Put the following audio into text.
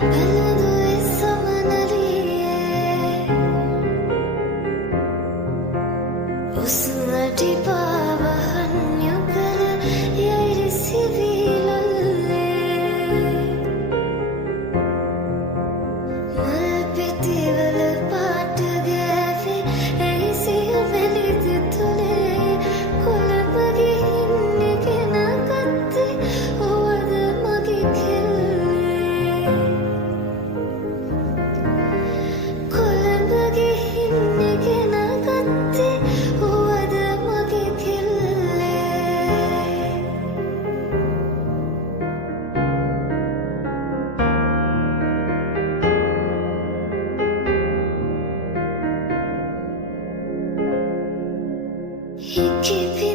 බැලුදුයි සමනලියේ උස්නටි පාවහන් යුගල යයිරි සිවිලල්ලේ මල් පෙතිවල පාට ගෑවේ ඇයි සිය වැලිද තුනේ කොළඹ ගිහින් ගෙන ගත්තේ ඔවද මගේ කෙල්ලේ කොළඹ ගිහින් ගෙන ගත්තේ ඔවද මගේ කෙල්ලේ He keep